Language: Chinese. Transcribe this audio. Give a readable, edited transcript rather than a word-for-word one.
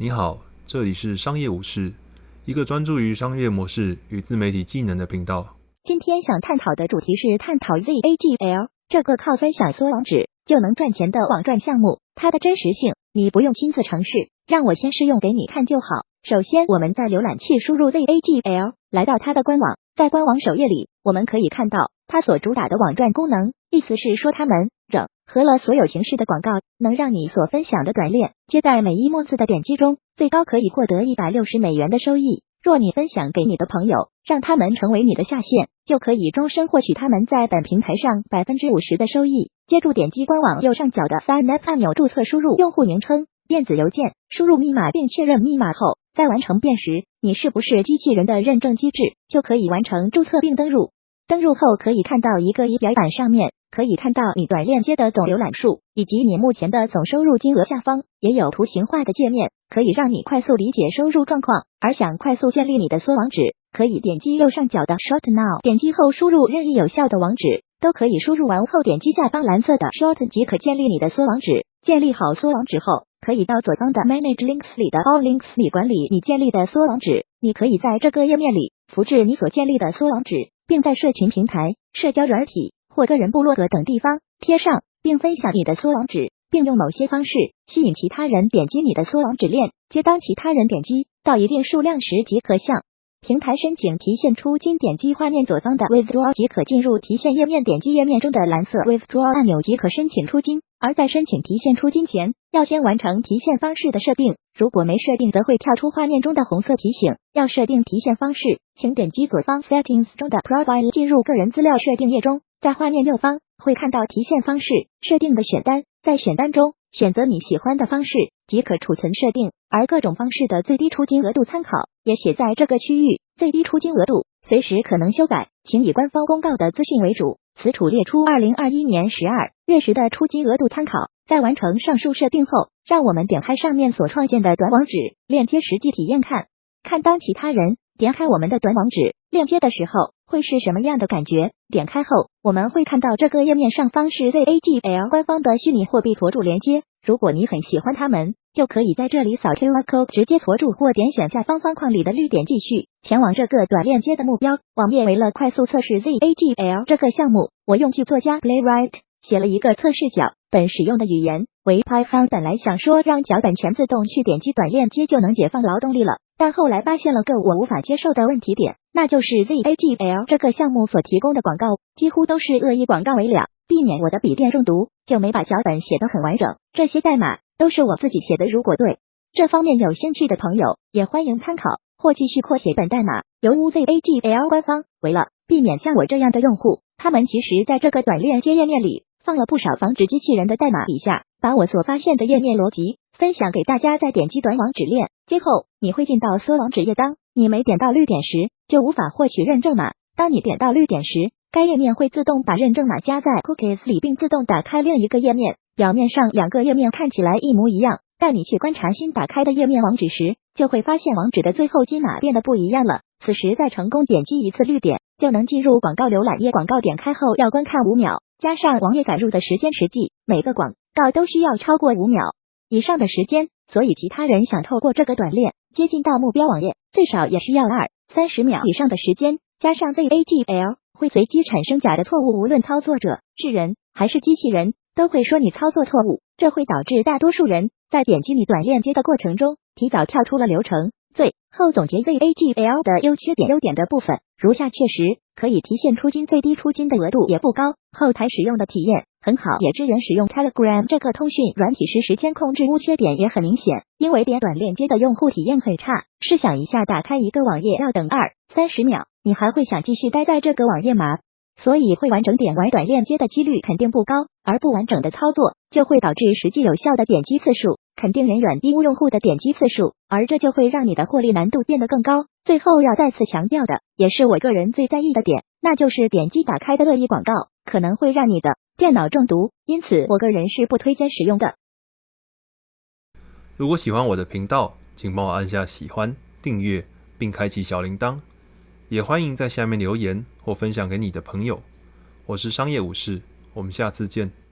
你好，这里是商业武士，一个专注于商业模式与自媒体技能的频道。今天想探讨的主题是探讨 ZA.GL 这个靠分享缩网址就能赚钱的网赚项目，它的真实性，你不用亲自尝试，让我先试用给你看就好。首先，我们在浏览器输入 ZA.GL， 来到它的官网，在官网首页里，我们可以看到它所主打的网赚功能，意思是说他们整合了所有形式的广告，能让你所分享的短链接在每一万次的点击中，最高可以获得$160的收益。若你分享给你的朋友，让他们成为你的下线，就可以终身获取他们在本平台上50%的收益。接著点击官网右上角的 Sign Up 按钮注册，输入用户名称、电子邮件，输入密码并确认密码后，再完成辨识你是不是机器人的认证机制，就可以完成注册并登入。登入后可以看到一个仪表板，上面可以看到你短链接的总浏览数以及你目前的总收入金额，下方也有图形化的界面，可以让你快速理解收入状况。而想快速建立你的缩网址，可以点击右上角的 Short Now， 点击后输入任意有效的网址，都可以输入完后点击下方蓝色的 Short 即可建立你的缩网址。建立好缩网址后，可以到左方的 Manage Links 里的 All Links 里管理你建立的缩网址。你可以在这个页面里复制你所建立的缩网址，并在社群平台、社交软体或个人部落格等地方贴上并分享你的缩网址，并用某些方式吸引其他人点击你的缩网址链接。当其他人点击到一定数量时，即可向平台申请提现出金，点击画面左方的 Withdraw 即可进入提现页面，点击页面中的蓝色 Withdraw 按钮即可申请出金。而在申请提现出金前，要先完成提现方式的设定，如果没设定则会跳出画面中的红色提醒。要设定提现方式，请点击左方 Settings 中的 Profile 进入个人资料设定页中，在画面右方会看到提现方式设定的选单，在选单中选择你喜欢的方式即可储存设定，而各种方式的最低出金额度参考也写在这个区域。最低出金额度随时可能修改，请以官方公告的资讯为主。此处列出2021年12月时的出金额度参考。在完成上述设定后，让我们点开上面所创建的短网址链接，实际体验看当其他人点开我们的短网址链接的时候会是什么样的感觉。点开后，我们会看到这个页面上方是 ZA.GL 官方的虚拟货币投注连接，如果你很喜欢他们，就可以在这里扫 QR Code 直接投注，或点选下方方框里的绿点继续前往这个短链接的目标网页。为了快速测试 ZA.GL 这个项目，我用剧作家 Playwright 写了一个测试脚本，使用的语言为 Python。 本来想说让脚本全自动去点击短链接就能解放劳动力了，但后来发现了个我无法接受的问题点，那就是 ZA.GL 这个项目所提供的广告几乎都是恶意广告为了避免我的笔电中毒，就没把脚本写得很完整。这些代码都是我自己写的，如果对这方面有兴趣的朋友也欢迎参考或继续扩写本代码。由于 ZA.GL 官方为了避免像我这样的用户，他们其实在这个短链接页面里放了不少防止机器人的代码。以下把我所发现的页面逻辑分享给大家。在点击短网址链接后，你会进到缩网址页，当你没点到绿点时就无法获取认证码，当你点到绿点时，该页面会自动把认证码加在 cookies 里，并自动打开另一个页面。表面上两个页面看起来一模一样，但你去观察新打开的页面网址时，就会发现网址的最后金码变得不一样了。此时再成功点击一次绿点，就能进入广告浏览页。广告点开后要观看5秒，加上网页载入的时间实际，每个广告都需要超过5秒以上的时间，所以其他人想透过这个短链接近到目标网页，最少也需要20-30秒以上的时间。加上 ZA.GL 会随机产生假的错误，无论操作者是人还是机器人，都会说你操作错误，这会导致大多数人在点击你短链接的过程中提早跳出了流程。最后总结 ZA.GL 的优点的部分如下：确实可以提现出金，最低出金的额度也不高，后台使用的体验很好，也支援使用 Telegram 这个通讯软体时间控制。缺点也很明显，因为点短链接的用户体验很差。试想一下，打开一个网页要等20-30秒，你还会想继续待在这个网页吗？所以会完整点完短链接的几率肯定不高，而不完整的操作就会导致实际有效的点击次数肯定远低于用户的点击次数，而这就会让你的获利难度变得更高。最后要再次强调的，也是我个人最在意的点，那就是点击打开的恶意广告可能会让你的电脑中毒，因此我个人是不推荐使用的。如果喜欢我的频道，请帮我按下喜欢、订阅并开启小铃铛，也欢迎在下面留言或分享给你的朋友。我是商业武士，我们下次见。